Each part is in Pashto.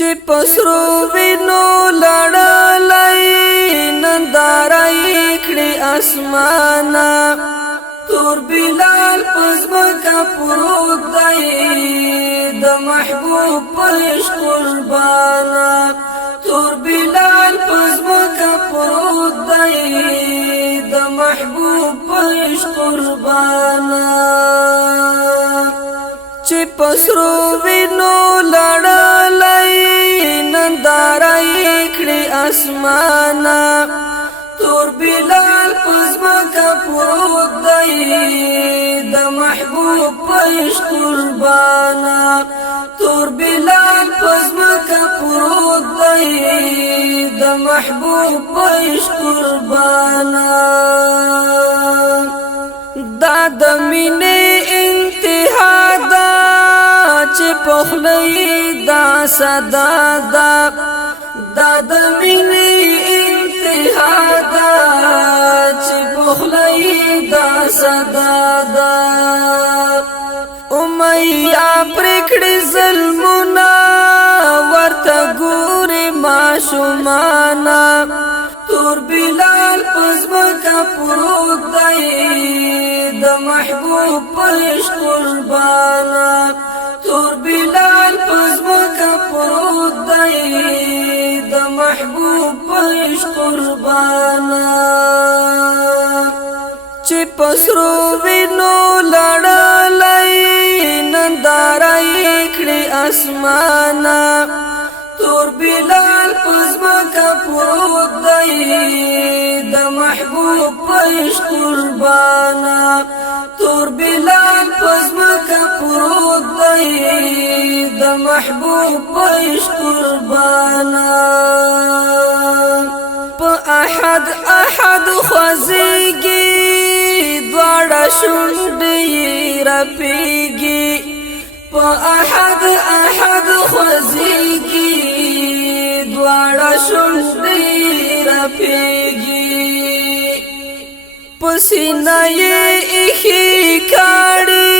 چې پسرو وینو لړلای نندارای کړي اسمانه تور بلال پزمکا پروت دی د محبوب پش قربانا تور بلال پزمکا پروت دی د محبوب پش قربانا چې پسرو وینو لړلای نندارای کړي اسمانه تور بلال پزمکا پروت دی د محبوب پش قربانا تور بلال پزمکا پروت دی د محبوب پش قربانا دا د مینې انتها دا چې پخلی دا صدا دا دا د مینې انتها دا چې پخلی دا صدا دا امیہ پرکړي ظلمونه ورته ګوري ماشومانا تور بلال پزمکا پروت دی د محبوب پش قربانا تور بلال پزمکا پروت دی د محبوب پش قربانا چې پسرو وینو لړلای نندارای کړي اسمانه تور بلال پزمکا پروت دی د محبوب پش قربانا تور بلال پزمکا پروت دی د محبوب پش قربانا په احد احد خوځيږي دواړه شونډې رپيږي په احد احد خوځيږي دواړه شونډې رپيږي پسینه یې ایخي کاړي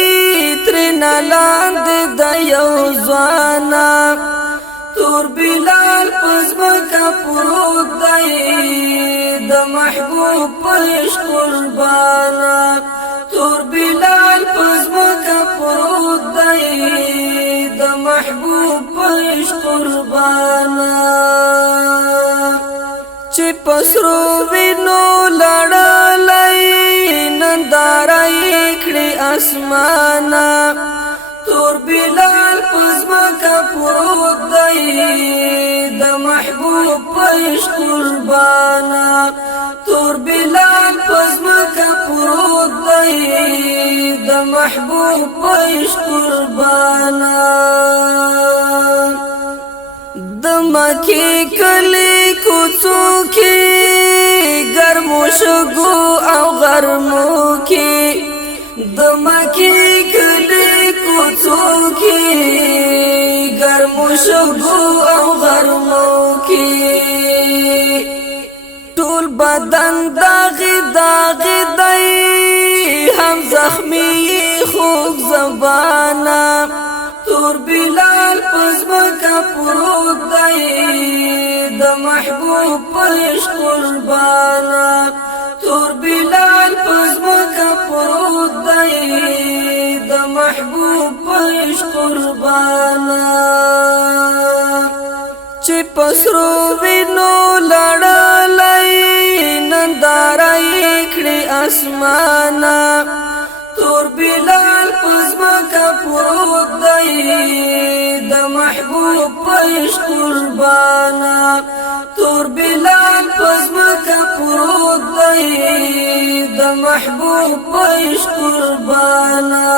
ترنه لاندې د یو ځوانا تور بلال پزمکا پروت دی د محبوب پش قربانا تور بلال پزمکا پروت دی د محبوب پش قربانا چې پسرو وینو لړلای نندارای کړي اسمانه تور بلال پزمکا پروت دی د محبوب پش قربانا تور بلال پزمکا پروت دی د محبوب پش قربانا د مکی کلی کوڅو کې ګرمو شګو او غرمو کې د مکی کلی کوڅو کې ګرمو شګو او غرمو کې ټول بدن داغي داغي دی هم زخمی خوږ زبانا تور بلال پزمکا پروت دی د محبوب پش قربانا تور بلال پزمکا پروت دی د محبوب پش قربانا چې پسرو وینو لړلای نندارای کړي اسمانه تور بلال پزمکا پروت دی د محبوب پش قربانا تور بلال پزمکا پروت دی د محبوب پش قربانا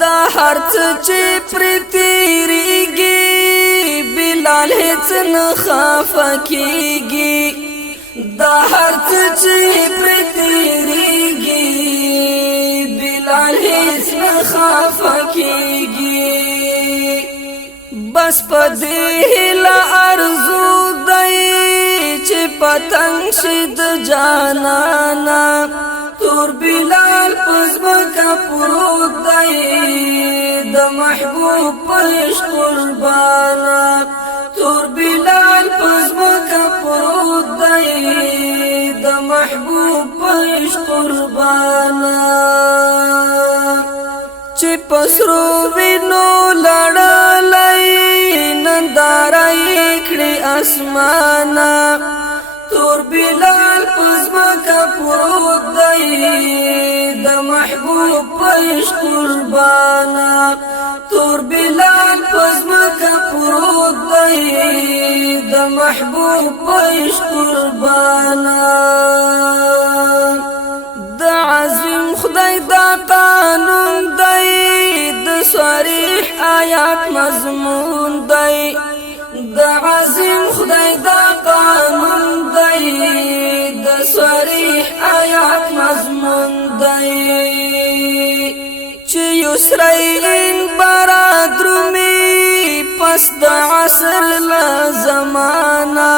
دا هرڅ چې پرتیریږي بلال هیڅ نه خفه کیږي دا هرڅ چې پرتیریږي بلال هیڅ نه خفه کیږي بس په دې لا ارزو دی چې پتنګ شد جانانا تور بلال پزمکا پروت دی د محبوب پش قربانا قربانا چې پسرو وینو لړلای ننداره کړي اسمانا تور بلال پزمکا پروت دی د محبوب پش قربانا تور بلال پزمکا پروت دی د محبوب پش قربانا د عظیم خدای دا قانون دی د صریح آیات مضمون دی د عظیم خدای دا قانون دی د صریح آیات مضمون دی چې یسرین برادرومی پس د عصر لا زمانہ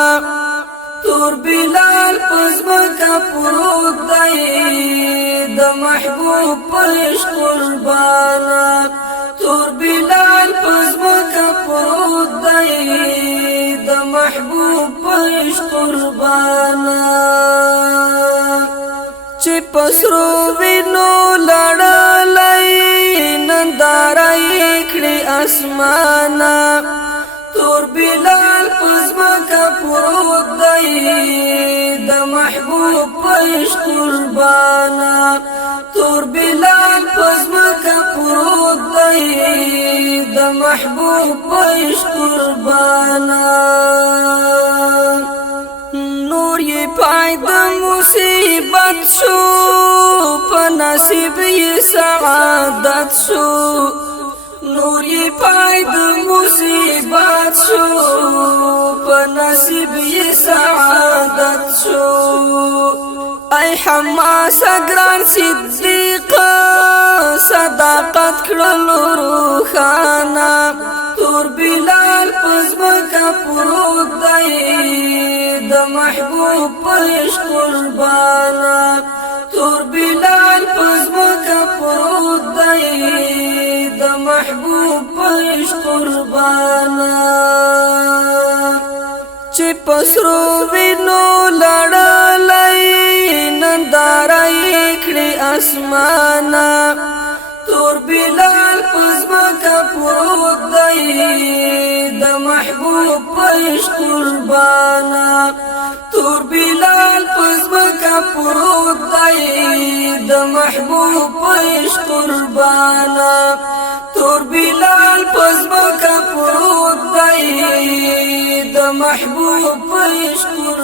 تور بلال پزمکا پروت دی د محبوب پش قربانا تور بلال پزمکا پروت دی د محبوب پش قربانا چې پسرو وینو لړلای ننداره کړي اسمانا تور بلال پزمکا پروت دی د محبوب پش قربانا تور بلال پزمکا پروت دی د محبوب پش قربانا نور یې پای د مصیبت شو په نصیب یې سعادت شو نور یې پای د مصیبت شو په نصیب یې سعادت شو ای حماس ګران صدیق صداقت کړلو روخانا تور بلال پزمکا پروت دی د محبوب پش قربانا تور بلال پزمکا پروت دی د محبوب پش قربانا چې پسرو وینو لړلای ننداره کړي اسمانا تور بلال پزمکا پروت دی د محبوب پش قربانا تور بلال پزمکا پروت دی د محبوب پش قربانا تور بلال پزمکا پروت دی د محبوب پش قربانا